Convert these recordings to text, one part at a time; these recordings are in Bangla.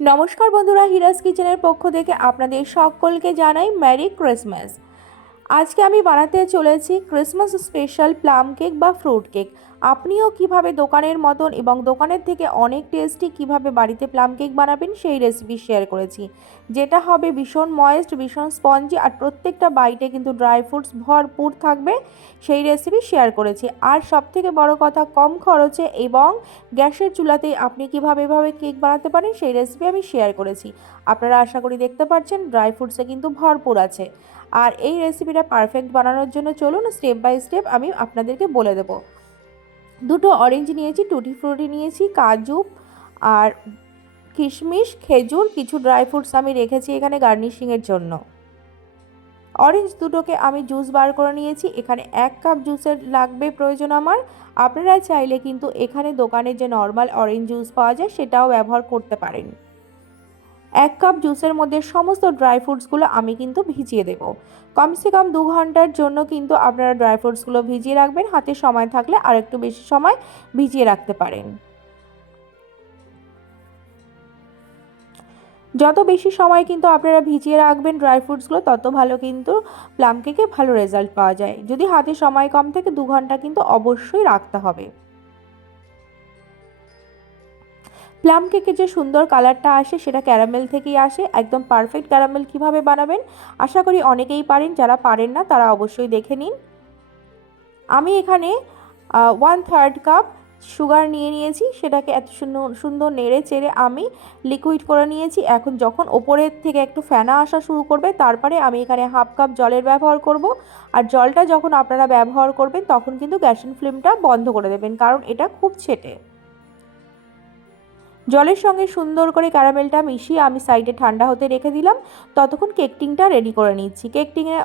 নমস্কার বন্ধুরা, হিরাস কিচেনের পক্ষ থেকে আপনাদের সকলকে জানাই ম্যারি ক্রিসমাস। আজকে আমি বানাতে চলেছি ক্রিসমাস স্পেশাল প্লাম কেক বা ফ্রুট কেক। আপনিও কীভাবে দোকানের মতন এবং দোকানের থেকে অনেক টেস্টি কীভাবে বাড়িতে প্লাম কেক বানাবেন সেই রেসিপি শেয়ার করেছি। যেটা হবে ভীষণ ময়েস্ট ভীষণ স্পঞ্জি আর প্রত্যেকটা বাইটে কিন্তু ড্রাই ফ্রুটস ভরপুর থাকবে, সেই রেসিপি শেয়ার করেছি। আর সবথেকে বড় কথা, কম খরচে এবং গ্যাসের চুলাতেই আপনি কীভাবে এভাবে কেক বানাতে পারেন সেই রেসিপি আমি শেয়ার করেছি। আপনারা আশা করি দেখতে পাচ্ছেন ড্রাই ফ্রুটসে কিন্তু ভরপুর আছে। আর এই রেসিপিটা পারফেক্ট বানানোর জন্য চলুন স্টেপ বাই স্টেপ আমি আপনাদেরকে বলে দেবো। দুটো অরেঞ্জ নিয়েছি টুটি ফ্রুটি নিয়েছি, কাজু আর কিশমিশ, খেজুর, কিছু ড্রাই ফ্রুটস আমি রেখেছি এখানে গার্নিশিংয়ের জন্য। অরেঞ্জ দুটোকে আমি জুস বার করে নিয়েছি, এখানে এক কাপ জুসের লাগবে প্রয়োজন আমার। আপনারা চাইলে কিন্তু এখানে দোকানে যে নর্মাল অরেঞ্জ জুস পাওয়া যায় সেটাও ব্যবহার করতে পারেন। এক কাপ জুসের মধ্যে সমস্ত ড্রাই ফ্রুটসগুলো আমি কিন্তু ভিজিয়ে দেবো। কমসে কম দু ঘণ্টার জন্য কিন্তু আপনারা ড্রাই ফ্রুটসগুলো ভিজিয়ে রাখবেন, হাতে সময় থাকলে আর একটু বেশি সময় ভিজিয়ে রাখতে পারেন। যত বেশি সময় কিন্তু আপনারা ভিজিয়ে রাখবেন ড্রাই ফ্রুটসগুলো, তত ভালো কিন্তু প্লাম কেকে ভালো রেজাল্ট পাওয়া যায়। যদি হাতে সময় কম থেকে, দু ঘণ্টা কিন্তু অবশ্যই রাখতে হবে। প্লাম কেকের যে সুন্দর কালারটা আসে সেটা ক্যারামেল থেকেই আসে। একদম পারফেক্ট ক্যারামেল কীভাবে বানাবেন আশা করি অনেকেই পারেন, যারা পারেন না তারা অবশ্যই দেখে নিন। আমি এখানে ওয়ান থার্ড কাপ সুগার নিয়ে নিয়েছি, সেটাকে এত সুন্দর সুন্দর নেড়ে চেড়ে আমি লিকুইড করে নিয়েছি। এখন যখন ওপরের থেকে একটু ফেনা আসা শুরু করবে, তারপরে আমি এখানে হাফ কাপ জলের ব্যবহার করব। আর জলটা যখন আপনারা ব্যবহার করবেন, তখন কিন্তু গ্যাসের ফ্লেমটা বন্ধ করে দেবেন, কারণ এটা খুব ছেটে। জলের সঙ্গে সুন্দর করে ক্যারামেলটা মিশিয়ে আমি সাইডে ঠান্ডা হতে রেখে দিলাম। ততক্ষণ কেকটিংটা রেডি করে নিচ্ছি। কেকটিংয়ে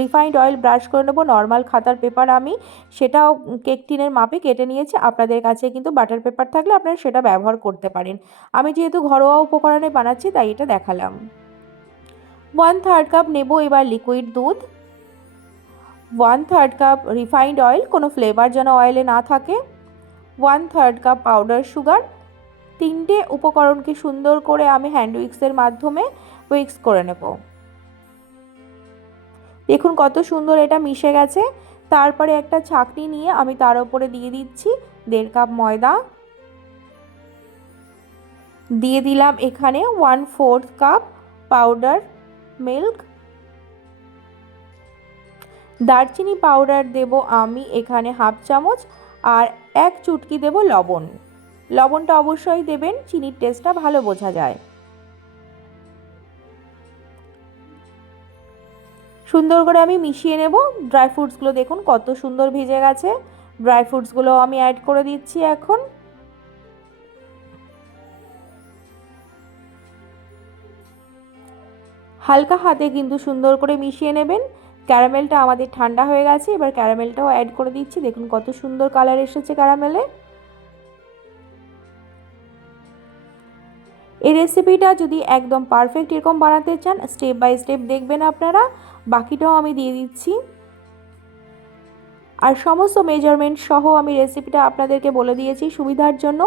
রিফাইন্ড অয়েল ব্রাশ করে নেব। নর্মাল খাতার পেপার আমি। সেটাও কেকটিনের মাপে কেটে নিয়েছি। আপনাদের কাছে কিন্তু বাটার পেপার থাকলে আপনারা সেটা ব্যবহার করতে পারেন। আমি যেহেতু ঘরোয়া উপকরণে বানাচ্ছি, তাই এটা দেখালাম। ওয়ান থার্ড কাপ নেব এবার লিকুইড দুধ। One third cup refined oil কোনো ফ্লেভার যেন অয়েলে না থাকে। One third cup powder sugar তিনটে উপকরণকে সুন্দর করে আমি হ্যান্ড উইক্সের মাধ্যমে উইক্স করে নেব। দেখুন কত সুন্দর এটা মিশে গেছে। তারপরে একটা ছাকনি নিয়ে আমি তার উপরে দিয়ে দিচ্ছি দেড় কাপ ময়দা। দিয়ে দিলাম এখানে one fourth cup powder milk দারচিনি পাউডার দেব আমি এখানে হাফ চামচ আর এক চুটকি দেব লবণ। লবণটা অবশ্যই দেবেন, চিনির টেস্টটা ভালো বোঝা যায়। সুন্দর করে আমি মিশিয়ে নেব। ড্রাই ফ্রুটসগুলো দেখুন কত সুন্দর ভিজে গেছে। ড্রাই ফ্রুটসগুলো আমি অ্যাড করে দিচ্ছি এখন। হালকা হাতে কিন্তু সুন্দর করে মিশিয়ে নেবেন। ক্যারামেলটা আমাদের ঠান্ডা হয়ে গেছে, এবার ক্যারামেলটাও অ্যাড করে দিচ্ছি। দেখুন কত সুন্দর কালার এসেছে ক্যারামেলে এই রেসিপিটা যদি একদম পারফেক্ট এরকম বানাতে চান স্টেপ বাই স্টেপ দেখবেন আপনারা। বাকিটাও আমি দিয়ে দিচ্ছি। আর সমস্ত মেজারমেন্ট সহ আমি রেসিপিটা আপনাদেরকে বলে দিয়েছি সুবিধার জন্য।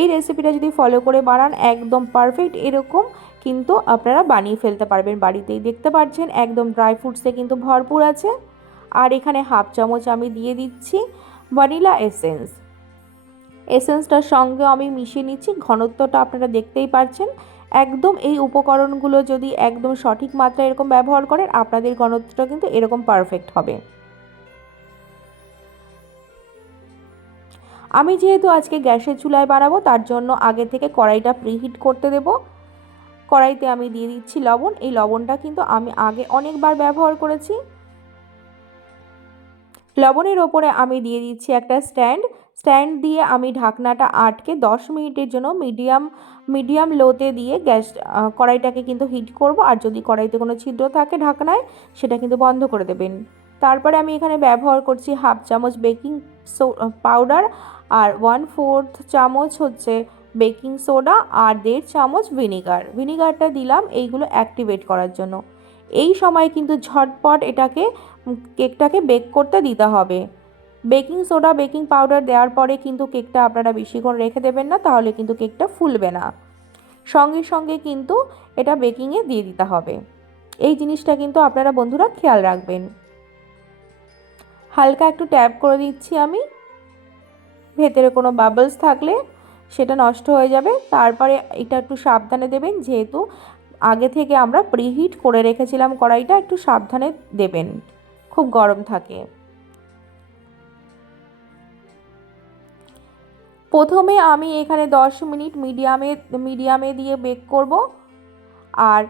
এই রেসিপিটা যদি ফলো করে বানান, একদম পারফেক্ট এরকম কিন্তু আপনারা বানিয়ে ফেলতে পারবেন বাড়িতেই। দেখতে পাচ্ছেন, একদম ড্রাই ফ্রুটসে কিন্তু ভরপুর আছে। আর এখানে হাফ চামচ আমি দিয়ে দিচ্ছি ভ্যানিলা এসেন্স এসেন্সটার সঙ্গে আমি মিশিয়ে নিচ্ছি। ঘনত্বটা আপনারা দেখতেই পাচ্ছেন একদম এই উপকরণগুলো যদি একদম সঠিক মাত্রায় এরকম ব্যবহার করেন, আপনাদের ঘনত্বটা কিন্তু এরকম পারফেক্ট হবে। আমি যেহেতু আজকে গ্যাসের চুলায় বানাবো, তার জন্য আগে থেকে কড়াইটা প্রিহিট করতে দেব। কড়াইতে আমি দিয়ে দিচ্ছি লবণ। এই লবণটা কিন্তু আমি আগে অনেকবার ব্যবহার করেছি। লবণের ওপরে আমি দিয়ে দিচ্ছি একটা স্ট্যান্ড। স্ট্যান্ড দিয়ে আমি ঢাকনাটা আটকে দশ মিনিটের জন্য মিডিয়াম মিডিয়াম লোতে দিয়ে গ্যাস কড়াইটাকে কিন্তু হিট করব। আর যদি কড়াইতে কোনো ছিদ্র থাকে ঢাকনায়, সেটা কিন্তু বন্ধ করে দেবেন। তারপরে আমি এখানে ব্যবহার করছি হাফ চামচ বেকিং সো, পাউডার আর ওয়ান ফোর্থ চামচ হচ্ছে বেকিং সোডা আর দেড় চামচ ভিনিগার। ভিনিগারটা দিলাম, এইগুলো অ্যাক্টিভেট করার জন্য। এই সময় কিন্তু ঝটপট এটাকে কেকটাকে বেক করতে দিতে হবে। বেকিং সোডা, বেকিং পাউডার দেওয়ার পরে কিন্তু কেকটা আপনারা বেশিক্ষণ রেখে দেবেন না, তাহলে কিন্তু কেকটা ফুলবে না। সঙ্গে সঙ্গে কিন্তু এটা বেকিংয়ে দিয়ে দিতে হবে। এই জিনিসটা কিন্তু আপনারা বন্ধুরা খেয়াল রাখবেন। হালকা একটু ট্যাপ করে দিচ্ছি আমি। ভেতরে কোনো বাবলস থাকলে সেটা নষ্ট হয়ে যাবে। তারপরে এটা একটু সাবধানে দেবেন, যেহেতু আগে থেকে আমরা প্রিহিট করে রেখেছিলাম কড়াইটা, একটু সাবধানে দেবেন। খুব গরম থাকে। প্রথমে আমি এখানে দশ মিনিট মিডিয়ামে মিডিয়ামে দিয়ে বেক করব। আর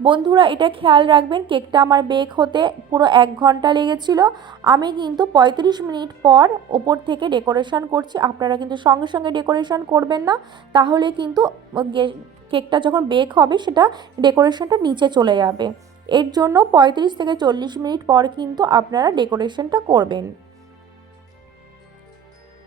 বন্ধুরা, এটা খেয়াল রাখবেন কেকটা আমার বেক হতে পুরো এক ঘণ্টা লেগেছিল। আমি কিন্তু পঁয়ত্রিশ মিনিট পর ওপর থেকে ডেকোরেশন করছি। আপনারা কিন্তু সঙ্গে সঙ্গে ডেকোরেশন করবেন না। তাহলে কিন্তু কেকটা যখন বেক হবে, সেটা ডেকোরেশনটা নিচে চলে যাবে। এর জন্য পঁয়ত্রিশ থেকে চল্লিশ মিনিট পর কিন্তু আপনারা ডেকোরেশনটা করবেন।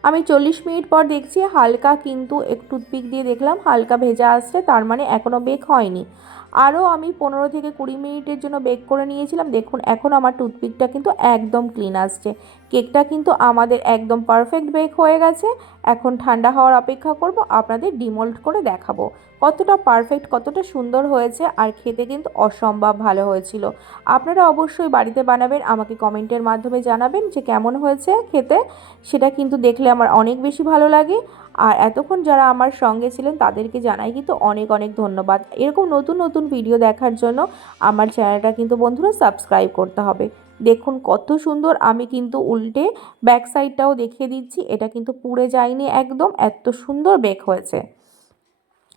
আমি চল্লিশ মিনিট পর দেখছি হালকা কিন্তু, একটু টুথপিক দিয়ে দেখলাম, হালকা ভেজা আসছে, তার মানে এখনও বেক হয়নি। আরও আমি পনেরো থেকে কুড়ি মিনিটের জন্য বেক করে নিয়েছিলাম। দেখুন, এখন আমার টুথপিকটা কিন্তু একদম ক্লিন আসছে। কেকটা কিন্তু আমাদের একদম পারফেক্ট বেক হয়ে গেছে। এখন ঠান্ডা হওয়ার অপেক্ষা করব, আপনাদের ডিমোল্ড করে দেখাবো। কতটা পারফেক্ট কতটা সুন্দর হয়েছে আর খেতে কিন্তু অসম্ভব ভালো হয়েছিল। আপনারা অবশ্যই বাড়িতে বানাবেন, আমাকে কমেন্টের মাধ্যমে জানাবেন যে কেমন হয়েছে খেতে। সেটা কিন্তু দেখলে আমার অনেক বেশি ভালো লাগে। আর এতক্ষণ যারা আমার সঙ্গে ছিলেন তাদেরকে জানাই কিন্তু অনেক অনেক ধন্যবাদ। এরকম নতুন নতুন ভিডিও দেখার জন্য আমার চ্যানেলটা কিন্তু বন্ধুরা সাবস্ক্রাইব করতে হবে। দেখুন কত সুন্দর আমি কিন্তু উল্টে ব্যাক সাইডটাও দেখিয়ে দিচ্ছি, এটা কিন্তু পুড়ে যায়নি একদম, এত সুন্দর বেক হয়েছে।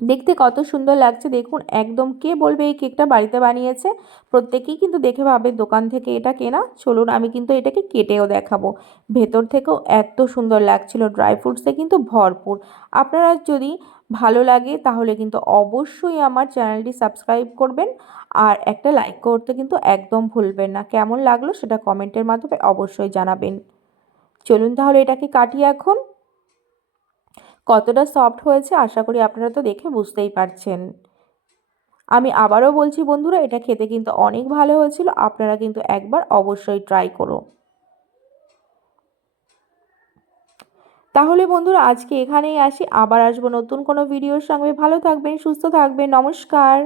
দেখতে কত সুন্দর লাগছে। দেখুন, একদম কে বলবে এই কেকটা বাড়িতে বানিয়েছে? প্রত্যেকেই কিন্তু দেখে ভাবে দোকান থেকে এটা কেনা। চলুন, আমি কিন্তু এটাকে কেটেও দেখাবো। ভেতর থেকেও এত সুন্দর লাগছিল। ড্রাই ফ্রুটসে কিন্তু ভরপুর। আপনারা যদি ভালো লাগে, তাহলে কিন্তু অবশ্যই আমার চ্যানেলটি সাবস্ক্রাইব করবেন আর একটা লাইক করতে কিন্তু একদম ভুলবেন না। কেমন লাগল সেটা কমেন্টের মাধ্যমে অবশ্যই জানাবেন। চলুন তাহলে এটাকে কাটি এখন। কতটা সফট হয়েছে আশা করি আপনারা তো দেখে বুঝতেই পারছেন। আমি আবারও বলছি বন্ধুরা, এটা খেতে কিন্তু অনেক ভালো হয়েছিল, আপনারা কিন্তু একবার অবশ্যই ট্রাই করো। তাহলে বন্ধুরা, আজকে এখানেই আসি, আবার আসব নতুন কোনো ভিডিওর সঙ্গে। ভালো থাকবেন, সুস্থ থাকবেন, নমস্কার।